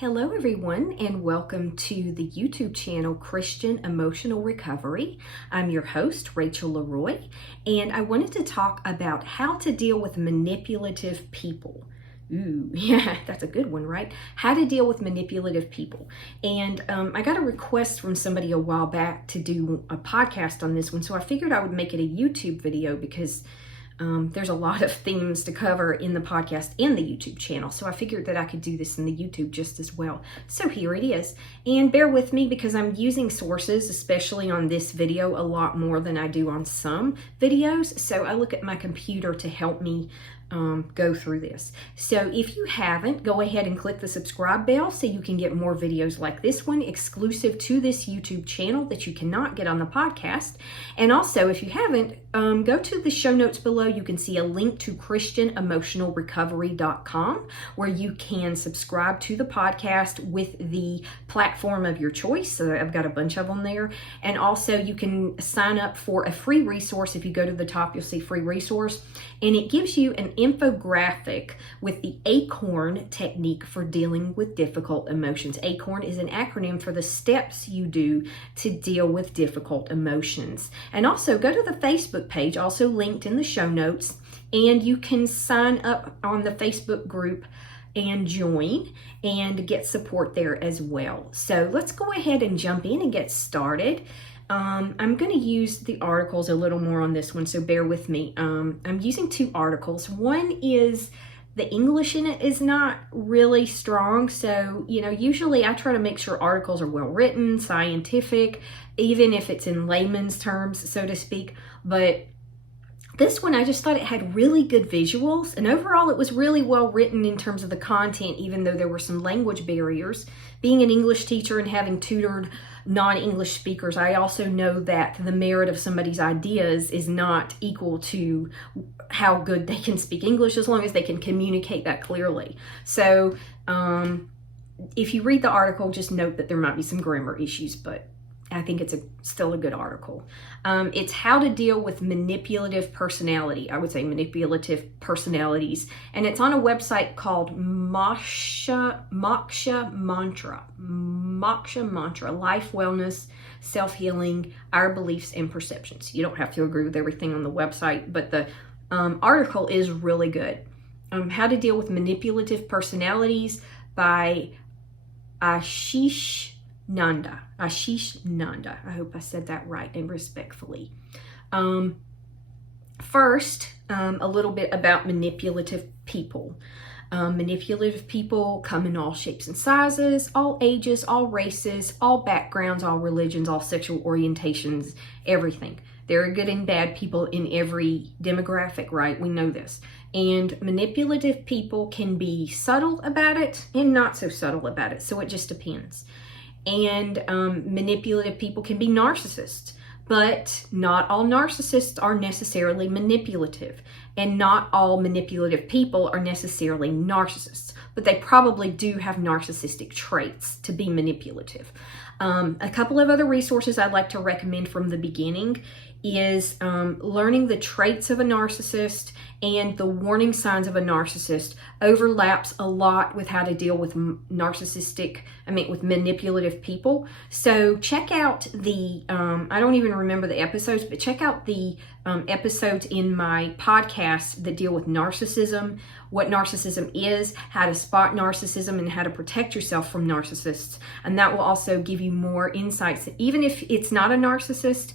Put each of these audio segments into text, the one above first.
Hello everyone, and welcome to the YouTube channel Christian Emotional Recovery. I'm your host, Rachel Leroy, and I wanted to talk about how to deal with manipulative people. Ooh, yeah, that's a good one, right? How to deal with manipulative people. And I got a request from somebody a while back to do a podcast on this one, so I figured I would make it a YouTube video because there's a lot of themes to cover in the podcast and the YouTube channel. So I figured that I could do this in the YouTube just as well. So here it is. And bear with me because I'm using sources, especially on this video, a lot more than I do on some videos. So I look at my computer to help me go through this. So if you haven't, go ahead and click the subscribe bell so you can get more videos like this one exclusive to this YouTube channel that you cannot get on the podcast. And also, if you haven't, go to the show notes below. You can see a link to christianemotionalrecovery.com where you can subscribe to the podcast with the platform of your choice. So I've got a bunch of them there. And also you can sign up for a free resource. If you go to the top, you'll see free resource. And it gives you an infographic with the ACORN technique for dealing with difficult emotions. ACORN is an acronym for the steps you do to deal with difficult emotions. And also go to the Facebook page, also linked in the show notes, and you can sign up on the Facebook group and join and get support there as well. So let's go ahead and jump in and get started. I'm going to use the articles a little more on this one, so bear with me. I'm using two articles. One is the English in it is not really strong, so usually I try to make sure articles are well written, scientific, even if it's in layman's terms, so to speak. But this one, I just thought it had really good visuals, and overall it was really well written in terms of the content, even though there were some language barriers. Being an English teacher and having tutored non-English speakers, I also know that the merit of somebody's ideas is not equal to how good they can speak English, as long as they can communicate that clearly. So if you read the article, just note that there might be some grammar issues, but I think it's still a good article. It's how to deal with manipulative personality. I would say manipulative personalities. And it's on a website called Moksha Mantra. Moksha Mantra, Life Wellness, Self-Healing, Our Beliefs and Perceptions. You don't have to agree with everything on the website, but the article is really good. How to Deal with Manipulative Personalities by Ashish Nanda. I hope I said that right and respectfully. First, a little bit about manipulative people. Manipulative people come in all shapes and sizes, all ages, all races, all backgrounds, all religions, all sexual orientations, everything. There are good and bad people in every demographic, right? We know this. And manipulative people can be subtle about it and not so subtle about it. So it just depends. And manipulative people can be narcissists, but not all narcissists are necessarily manipulative, and not all manipulative people are necessarily narcissists, but they probably do have narcissistic traits to be manipulative. A couple of other resources I'd like to recommend from the beginning is learning the traits of a narcissist and the warning signs of a narcissist overlaps a lot with how to deal with with manipulative people. So check out the, I don't even remember the episodes, but check out the episodes in my podcast that deal with narcissism, what narcissism is, how to spot narcissism, and how to protect yourself from narcissists. And that will also give you more insights. Even if it's not a narcissist,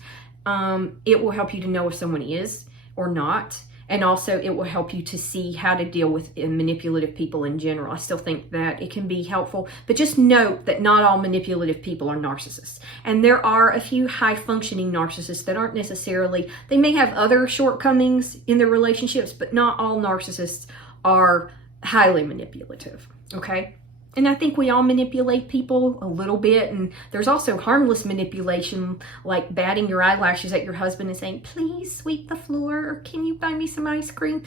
it will help you to know if someone is or not. And also it will help you to see how to deal with manipulative people in general. I still think that it can be helpful, but just note that not all manipulative people are narcissists. And there are a few high functioning narcissists that aren't necessarily, they may have other shortcomings in their relationships, but not all narcissists are highly manipulative, okay? And I think we all manipulate people a little bit. And there's also harmless manipulation, like batting your eyelashes at your husband and saying, please sweep the floor, or can you buy me some ice cream?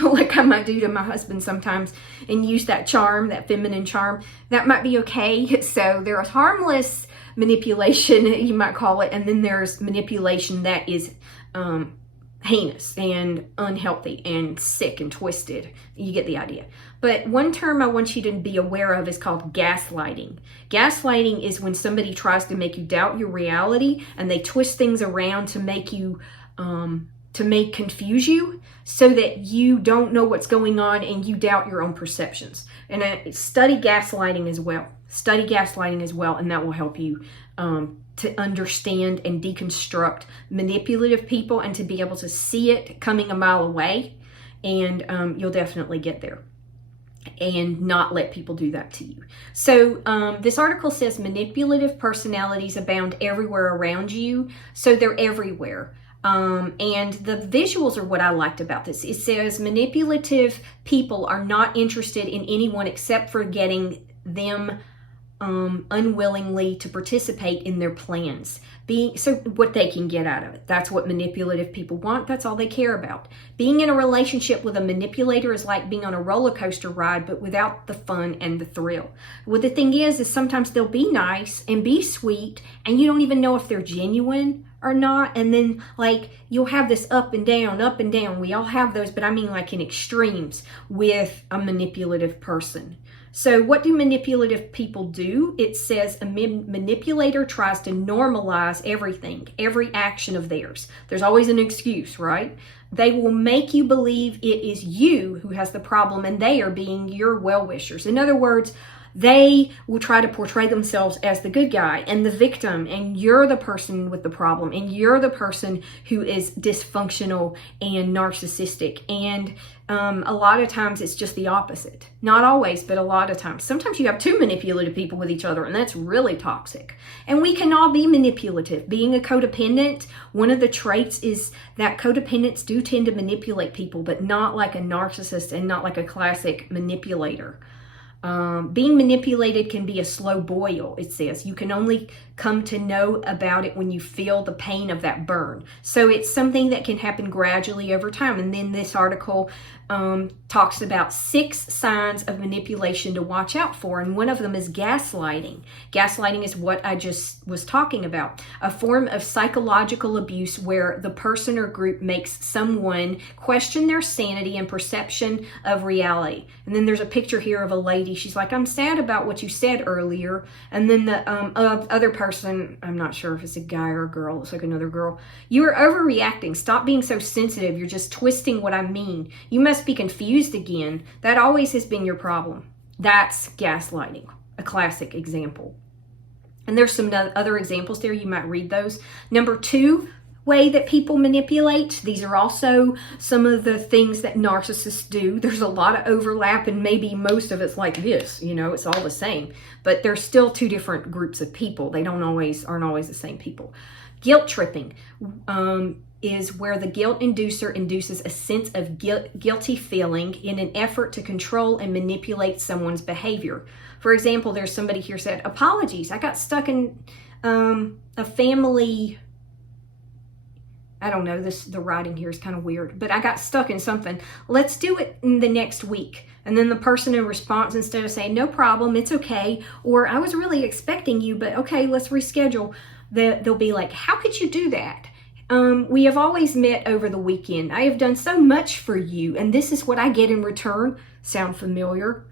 Like I might do to my husband sometimes, and use that charm, that feminine charm. That might be okay. So there's harmless manipulation, you might call it. And then there's manipulation that is heinous and unhealthy and sick and twisted. You get the idea. But one term I want you to be aware of is called gaslighting. Gaslighting is when somebody tries to make you doubt your reality, and they twist things around to make you, confuse you so that you don't know what's going on and you doubt your own perceptions. And study gaslighting as well. Study gaslighting as well, and that will help you to understand and deconstruct manipulative people and to be able to see it coming a mile away. And you'll definitely get there and not let people do that to you. So this article says manipulative personalities abound everywhere around you. So they're everywhere. And the visuals are what I liked about this. It says manipulative people are not interested in anyone except for getting them unwillingly to participate in their plans. So what they can get out of it. That's what manipulative people want. That's all they care about. Being in a relationship with a manipulator is like being on a roller coaster ride, but without the fun and the thrill. Well, the thing is sometimes they'll be nice and be sweet, and you don't even know if they're genuine or not. And then like you'll have this up and down, up and down. We all have those, but I mean like in extremes with a manipulative person. So what do manipulative people do? It says a manipulator tries to normalize everything, every action of theirs. There's always an excuse, right? They will make you believe it is you who has the problem and they are being your well-wishers. In other words, they will try to portray themselves as the good guy and the victim, and you're the person with the problem, and you're the person who is dysfunctional and narcissistic. And a lot of times it's just the opposite. Not always, but a lot of times. Sometimes you have two manipulative people with each other, and that's really toxic. And we can all be manipulative. Being a codependent, one of the traits is that codependents do tend to manipulate people, but not like a narcissist and not like a classic manipulator. Being manipulated can be a slow boil, it says. You can only come to know about it when you feel the pain of that burn. So it's something that can happen gradually over time. And then this article talks about 6 signs of manipulation to watch out for. And one of them is gaslighting. Gaslighting is what I just was talking about. A form of psychological abuse where the person or group makes someone question their sanity and perception of reality. And then there's a picture here of a lady. She's like, I'm sad about what you said earlier. And then the other person, I'm not sure if it's a guy or a girl, it's like another girl. You are overreacting. Stop being so sensitive. You're just twisting what I mean. You must be confused again. That always has been your problem. That's gaslighting, a classic example. And there's some other examples there. You might read those. Number 2 way that people manipulate. These are also some of the things that narcissists do. There's a lot of overlap, and maybe most of it's like this, it's all the same. But there's still 2 different groups of people. They aren't always the same people. Guilt tripping is where the guilt inducer induces a sense of guilty feeling in an effort to control and manipulate someone's behavior. For example, there's somebody here said, apologies, I got stuck in a family, I don't know, the writing here is kind of weird, but I got stuck in something. Let's do it in the next week. And then the person in response, instead of saying, no problem, it's okay, or I was really expecting you, but okay, let's reschedule, they'll be like, how could you do that? We have always met over the weekend. I have done so much for you, and this is what I get in return. Sound familiar?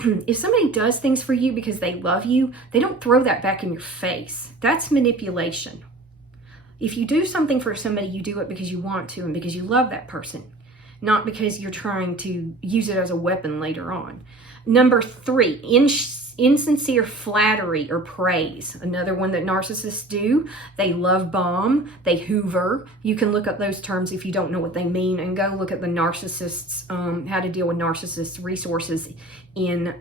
If somebody does things for you because they love you, they don't throw that back in your face. That's manipulation. If you do something for somebody, you do it because you want to and because you love that person, not because you're trying to use it as a weapon later on. Number 3, insincere flattery or praise. Another one that narcissists do. They love bomb. They hoover. You can look up those terms if you don't know what they mean, and go look at the narcissists, how to deal with narcissists resources in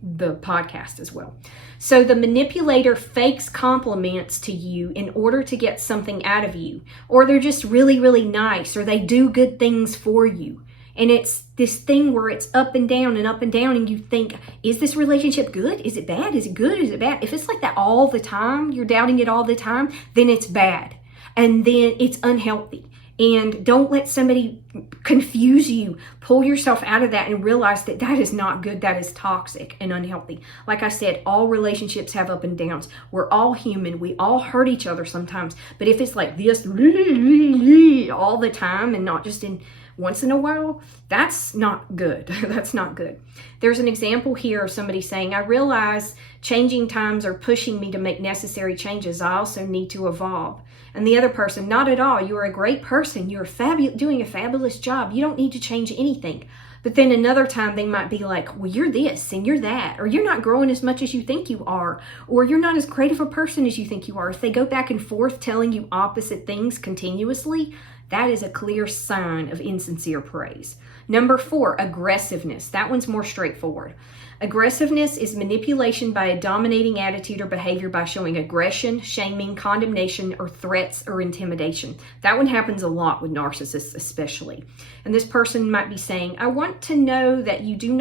the podcast as well. So the manipulator fakes compliments to you in order to get something out of you, or they're just really, really nice, or they do good things for you. And it's this thing where it's up and down and up and down, and you think, is this relationship good? Is it bad? Is it good? Is it bad? If it's like that all the time, you're doubting it all the time, then it's bad. And then it's unhealthy. And don't let somebody confuse you. Pull yourself out of that and realize that that is not good. That is toxic and unhealthy. Like I said, all relationships have up and downs. We're all human. We all hurt each other sometimes. But if it's like this all the time and not just in once in a while, that's not good. That's not good. There's an example here of somebody saying, I realize changing times are pushing me to make necessary changes. I also need to evolve. And the other person, not at all. You are a great person. You're doing a fabulous job. You don't need to change anything. But then another time they might be like, well, you're this and you're that, or you're not growing as much as you think you are, or you're not as great of a person as you think you are. If they go back and forth telling you opposite things continuously, that is a clear sign of insincere praise. Number 4, aggressiveness. That one's more straightforward. Aggressiveness is manipulation by a dominating attitude or behavior by showing aggression, shaming, condemnation, or threats or intimidation. That one happens a lot with narcissists especially. And this person might be saying, I want you to know that you do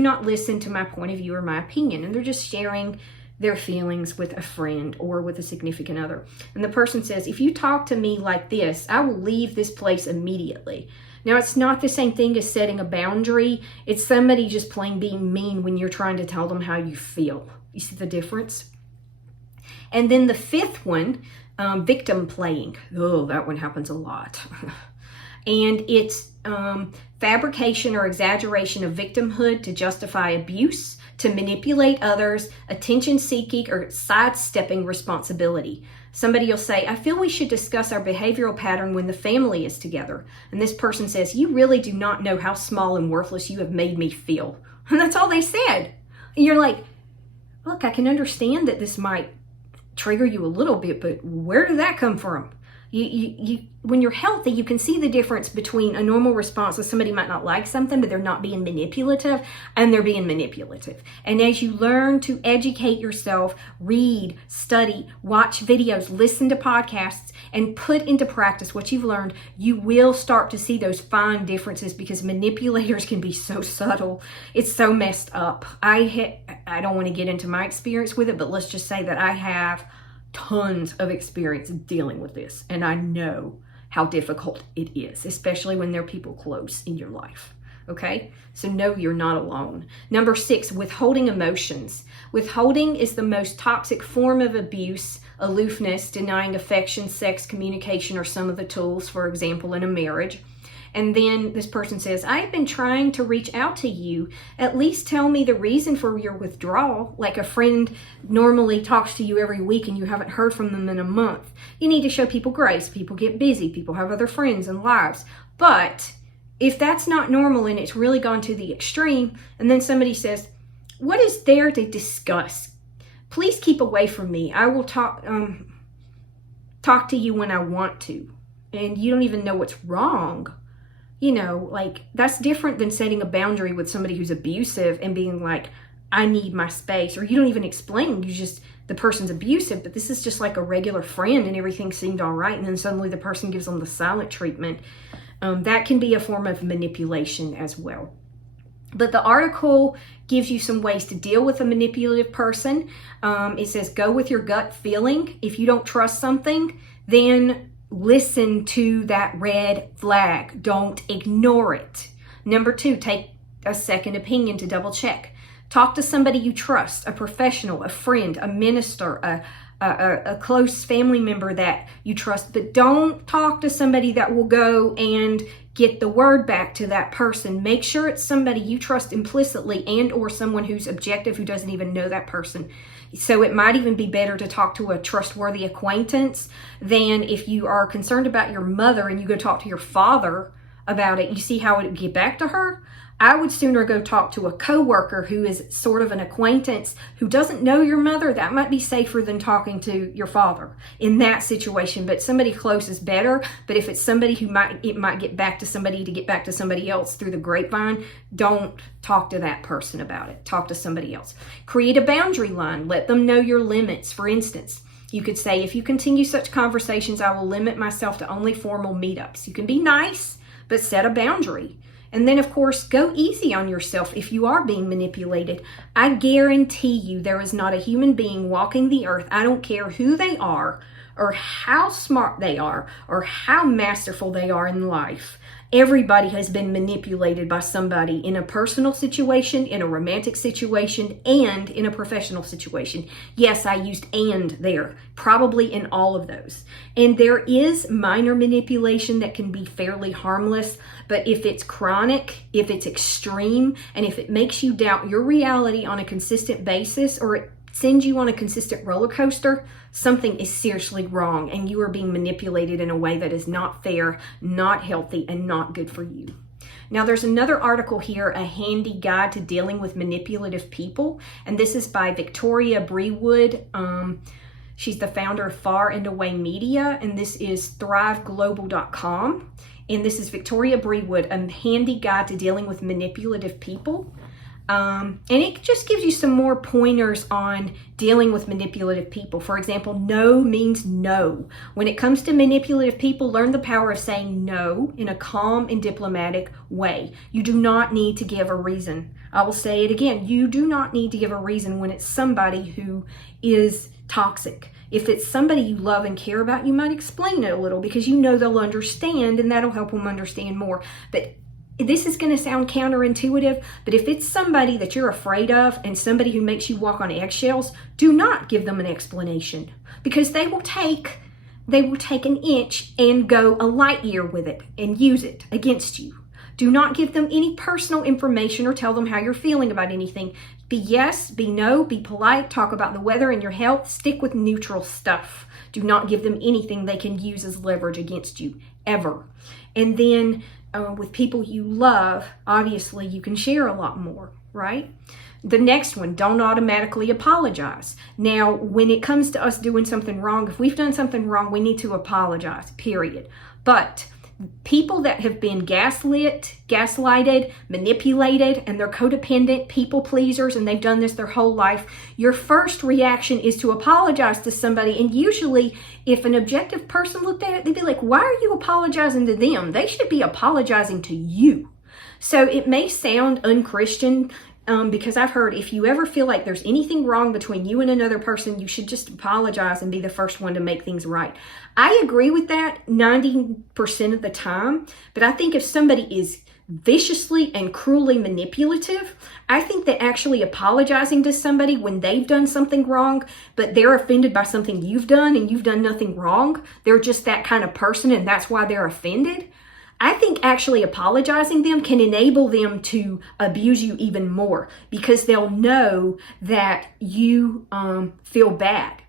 not listen to my point of view or my opinion. And they're just sharing their feelings with a friend or with a significant other. And the person says, if you talk to me like this, I will leave this place immediately. Now, it's not the same thing as setting a boundary. It's somebody just plain being mean when you're trying to tell them how you feel. You see the difference? And then the 5th one, victim playing. Oh, that one happens a lot. And it's fabrication or exaggeration of victimhood to justify abuse, to manipulate others, attention-seeking, or sidestepping responsibility. Somebody will say, I feel we should discuss our behavioral pattern when the family is together. And this person says, you really do not know how small and worthless you have made me feel. And that's all they said. And you're like, look, I can understand that this might trigger you a little bit, but where did that come from? When you're healthy, you can see the difference between a normal response where somebody might not like something, but they're not being manipulative, and they're being manipulative. And as you learn to educate yourself, read, study, watch videos, listen to podcasts, and put into practice what you've learned, you will start to see those fine differences, because manipulators can be so subtle. It's so messed up. I don't want to get into my experience with it, but let's just say that I have tons of experience dealing with this, and I know how difficult it is, especially when there are people close in your life. Okay, so no, you're not alone. Number 6, withholding emotions. Withholding is the most toxic form of abuse. Aloofness, denying affection, sex, communication, or some of the tools, for example, in a marriage. And then this person says, I have been trying to reach out to you. At least tell me the reason for your withdrawal. Like a friend normally talks to you every week and you haven't heard from them in a month. You need to show people grace. People get busy. People have other friends and lives. But if that's not normal and it's really gone to the extreme, and then somebody says, what is there to discuss? Please keep away from me. I will talk to you when I want to. And you don't even know what's wrong. You know, like, that's different than setting a boundary with somebody who's abusive and being like, I need my space. Or you don't even explain. The person's abusive, but this is just like a regular friend and everything seemed all right. And then suddenly the person gives them the silent treatment. That can be a form of manipulation as well. But the article gives you some ways to deal with a manipulative person. It says, go with your gut feeling. If you don't trust something, then listen to that red flag. Don't ignore it. Number 2, take a second opinion to double check. Talk to somebody you trust, a professional, a friend, a minister, a close family member that you trust. But don't talk to somebody that will go and get the word back to that person. Make sure it's somebody you trust implicitly, and or someone who's objective, who doesn't even know that person. So it might even be better to talk to a trustworthy acquaintance than if you are concerned about your mother and you go talk to your father about it. You see how it would get back to her? I would sooner go talk to a coworker who is sort of an acquaintance who doesn't know your mother. That might be safer than talking to your father in that situation. But somebody close is better. But if it's somebody it might get back to somebody to get back to somebody else through the grapevine, don't talk to that person about it. Talk to somebody else. Create a boundary line. Let them know your limits. For instance, you could say, if you continue such conversations, I will limit myself to only formal meetups. You can be nice, but set a boundary. And then, of course, go easy on yourself if you are being manipulated. I guarantee you there is not a human being walking the earth, I don't care who they are or how smart they are or how masterful they are in life, Everybody has been manipulated by somebody in a personal situation, in a romantic situation, and in a professional situation. Yes, I used "and" there, probably in all of those. And there is minor manipulation that can be fairly harmless, but if it's chronic, if it's extreme, and if it makes you doubt your reality on a consistent basis, or it sends you on a consistent roller coaster, something is seriously wrong and you are being manipulated in a way that is not fair, not healthy, and not good for you. Now, there's another article here, A Handy Guide to Dealing with Manipulative People, and this is by Victoria Brewood. She's the founder of Far and Away Media, and this is thriveglobal.com. And this is Victoria Brewood, A Handy Guide to Dealing with Manipulative People. And it just gives you some more pointers on dealing with manipulative people. For example, no means no. When it comes to manipulative people, learn the power of saying no in a calm and diplomatic way. You do not need to give a reason. I will say it again. You do not need to give a reason when it's somebody who is toxic. If it's somebody you love and care about, you might explain it a little because you know they'll understand and that'll help them understand more. But this is going to sound counterintuitive, but if it's somebody that you're afraid of and somebody who makes you walk on eggshells, do not give them an explanation because they will take an inch and go a light year with it and use it against you. Do not give them any personal information or tell them how you're feeling about anything. Be yes, be no, be polite, talk about the weather and your health, stick with neutral stuff. Do not give them anything they can use as leverage against you, ever. And then with people you love, obviously you can share a lot more, right? The next one, don't automatically apologize. Now, when it comes to us doing something wrong, if we've done something wrong, we need to apologize, period. But people that have been gaslighted, manipulated, and they're codependent people pleasers, and they've done this their whole life, your first reaction is to apologize to somebody. And usually, if an objective person looked at it, they'd be like, why are you apologizing to them? They should be apologizing to you. So it may sound unchristian, because I've heard if you ever feel like there's anything wrong between you and another person, you should just apologize and be the first one to make things right. I agree with that 90% of the time, but I think if somebody is viciously and cruelly manipulative, I think that actually apologizing to somebody when they've done something wrong, but they're offended by something you've done and you've done nothing wrong, they're just that kind of person and that's why they're offended. I think actually apologizing them can enable them to abuse you even more because they'll know that you feel bad,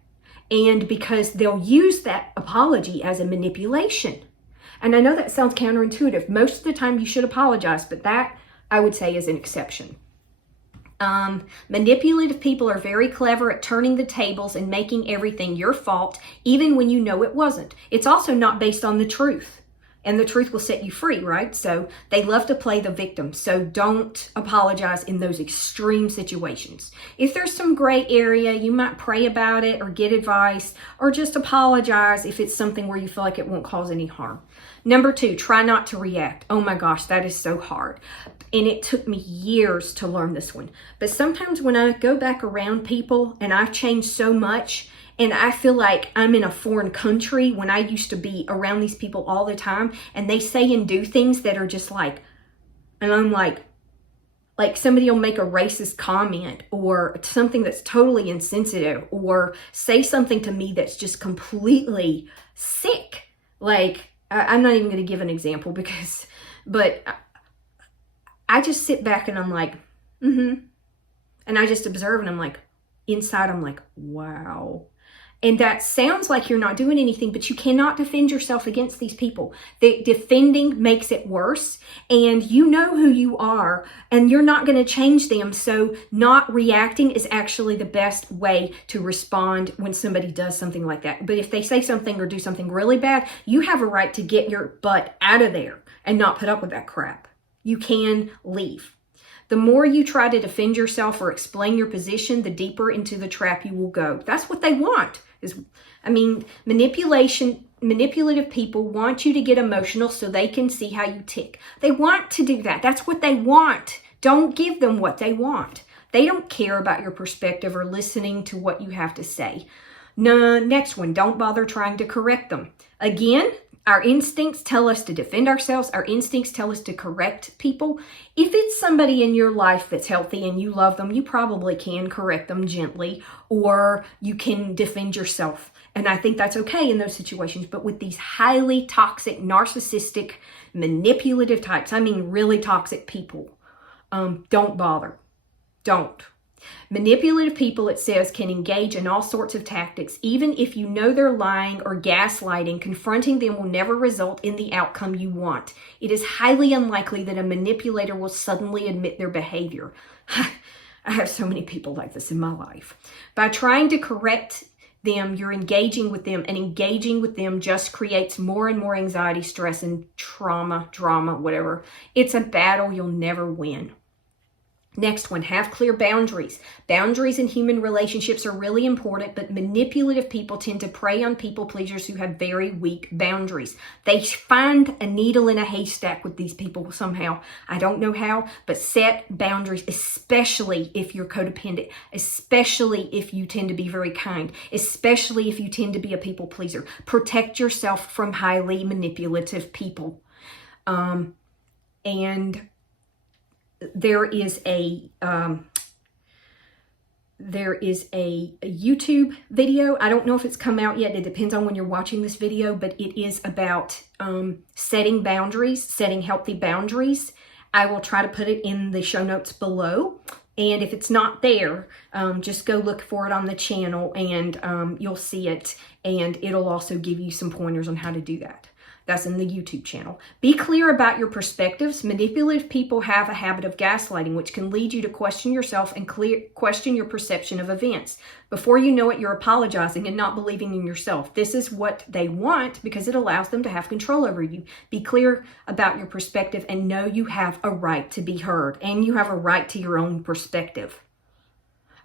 and because they'll use that apology as a manipulation. And I know that sounds counterintuitive. Most of the time you should apologize, but that I would say is an exception. Manipulative people are very clever at turning the tables and making everything your fault, even when you know it wasn't. It's also not based on the truth. And the truth will set you free, right? So they love to play the victim. So don't apologize in those extreme situations. If there's some gray area, you might pray about it or get advice or just apologize if it's something where you feel like it won't cause any harm. Number 2, try not to react. Oh my gosh, that is so hard. And it took me years to learn this one. But sometimes when I go back around people and I've changed so much, and I feel like I'm in a foreign country when I used to be around these people all the time, and they say and do things that are just like, and I'm like somebody will make a racist comment or something that's totally insensitive or say something to me that's just completely sick. Like, I'm not even going to give an example but I just sit back and I'm like, and I just observe and I'm like, inside I'm like, wow. And that sounds like you're not doing anything, but you cannot defend yourself against these people. The defending makes it worse, and you know who you are, and you're not going to change them. So not reacting is actually the best way to respond when somebody does something like that. But if they say something or do something really bad, you have a right to get your butt out of there and not put up with that crap. You can leave. The more you try to defend yourself or explain your position, the deeper into the trap you will go. That's what they want. Manipulative people want you to get emotional so they can see how you tick. They want to do that. That's what they want. Don't give them what they want. They don't care about your perspective or listening to what you have to say. No, next one, don't bother trying to correct them. Again, Our instincts tell us to defend ourselves. Our instincts tell us to correct people. If it's somebody in your life that's healthy and you love them, you probably can correct them gently, or you can defend yourself. And I think that's okay in those situations. But with these highly toxic, narcissistic, manipulative types, I mean really toxic people, don't bother. Don't. Manipulative people, it says, can engage in all sorts of tactics. Even if you know they're lying or gaslighting, confronting them will never result in the outcome you want. It is highly unlikely that a manipulator will suddenly admit their behavior. I have so many people like this in my life. By trying to correct them, you're engaging with them, and engaging with them just creates more and more anxiety, stress, and trauma, drama, whatever. It's a battle you'll never win. Next one, have clear boundaries. Boundaries in human relationships are really important, but manipulative people tend to prey on people pleasers who have very weak boundaries. They find a needle in a haystack with these people somehow. I don't know how, but set boundaries, especially if you're codependent, especially if you tend to be very kind, especially if you tend to be a people pleaser. Protect yourself from highly manipulative people. And there is a YouTube video. I don't know if it's come out yet. It depends on when you're watching this video, but it is about setting boundaries, setting healthy boundaries. I will try to put it in the show notes below. And if it's not there, just go look for it on the channel, and you'll see it. And it'll also give you some pointers on how to do that. That's in the YouTube channel. Be clear about your perspectives. Manipulative people have a habit of gaslighting, which can lead you to question yourself and question your perception of events. Before you know it, you're apologizing and not believing in yourself. This is what they want because it allows them to have control over you. Be clear about your perspective and know you have a right to be heard, and you have a right to your own perspective.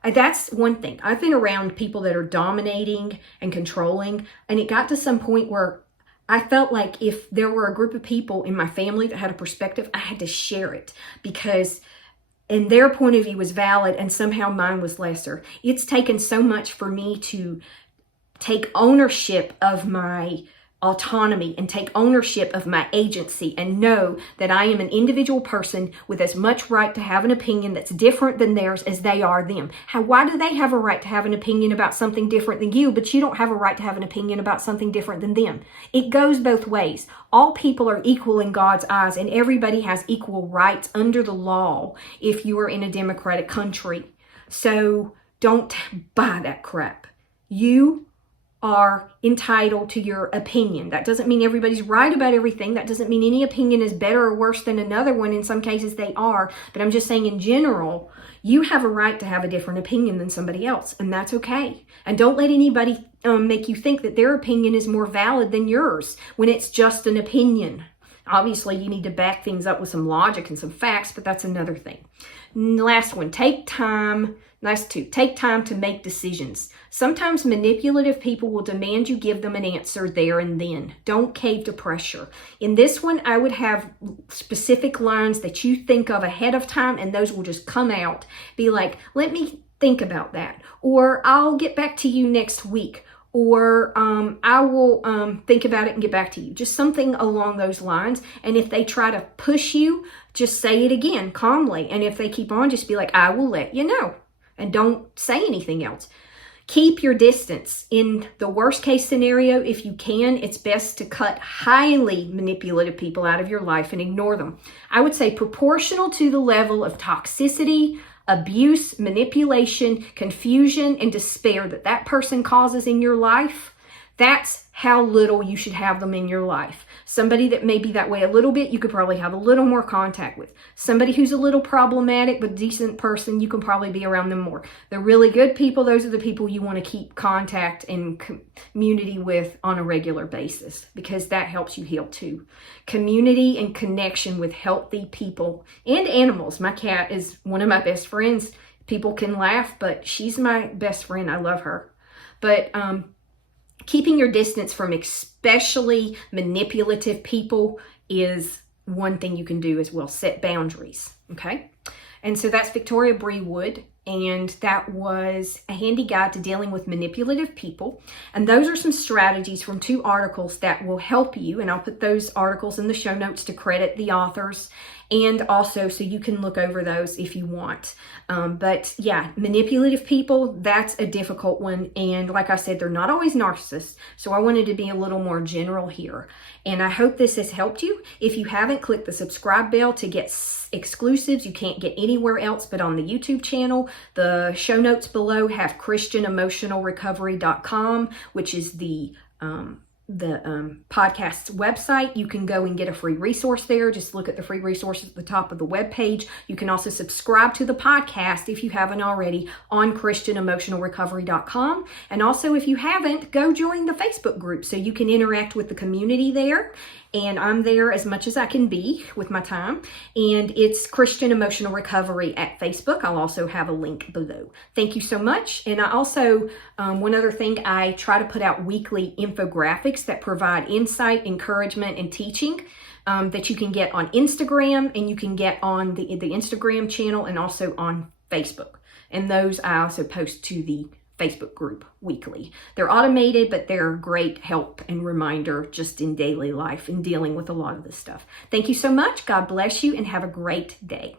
That's one thing. I've been around people that are dominating and controlling, and it got to some point where I felt like if there were a group of people in my family that had a perspective, I had to share it because and their point of view was valid and somehow mine was lesser. It's taken so much for me to take ownership of my autonomy and take ownership of my agency and know that I am an individual person with as much right to have an opinion that's different than theirs as they are them. Why do they have a right to have an opinion about something different than you, but you don't have a right to have an opinion about something different than them? It goes both ways. All people are equal in God's eyes, and everybody has equal rights under the law if you are in a democratic country. So don't buy that crap. You are entitled to your opinion. That doesn't mean everybody's right about everything. That doesn't mean any opinion is better or worse than another one. In some cases they are. But I'm just saying in general, you have a right to have a different opinion than somebody else. And that's okay. And don't let anybody make you think that their opinion is more valid than yours when it's just an opinion. Obviously, you need to back things up with some logic and some facts, but that's another thing. Last one, take time. Nice too. Take time to make decisions. Sometimes manipulative people will demand you give them an answer there and then. Don't cave to pressure. In this one, I would have specific lines that you think of ahead of time, and those will just come out. Be like, let me think about that. Or I'll get back to you next week. Or I will think about it and get back to you. Just something along those lines. And if they try to push you, just say it again calmly. And if they keep on, just be like, I will let you know. And don't say anything else. Keep your distance. In the worst case scenario, if you can, it's best to cut highly manipulative people out of your life and ignore them. I would say proportional to the level of toxicity, abuse, manipulation, confusion, and despair that person causes in your life, that's how little you should have them in your life. Somebody that may be that way a little bit, you could probably have a little more contact with. Somebody who's a little problematic but decent person, you can probably be around them more. The really good people, those are the people you want to keep contact and community with on a regular basis, because that helps you heal too. Community and connection with healthy people and animals. My cat is one of my best friends. People can laugh, but she's my best friend. I love her. But keeping your distance from especially manipulative people is one thing you can do as well. Set boundaries, okay? And so that's Victoria Bree Wood. and that was A Handy Guide to Dealing with Manipulative People. And those are some strategies from 2 articles that will help you, and I'll put those articles in the show notes to credit the authors, and also so you can look over those if you want. But yeah, manipulative people, that's a difficult one. And like I said, they're not always narcissists. So I wanted to be a little more general here. And I hope this has helped you. If you haven't, click the subscribe bell to get exclusives you can't get anywhere else but on the YouTube channel. The show notes below have christianemotionalrecovery.com, which is the podcast's website. You can go and get a free resource there. Just look at the free resources at the top of the webpage. You can also subscribe to the podcast if you haven't already on christianemotionalrecovery.com. And also, if you haven't, go join the Facebook group so you can interact with the community there. And I'm there as much as I can be with my time. And it's Christian Emotional Recovery at Facebook. I'll also have a link below. Thank you so much. And I also, one other thing, I try to put out weekly infographics that provide insight, encouragement, and teaching that you can get on Instagram, and you can get on the Instagram channel and also on Facebook. And those I also post to the Facebook group weekly. They're automated, but they're great help and reminder just in daily life and dealing with a lot of this stuff. Thank you so much. God bless you and have a great day.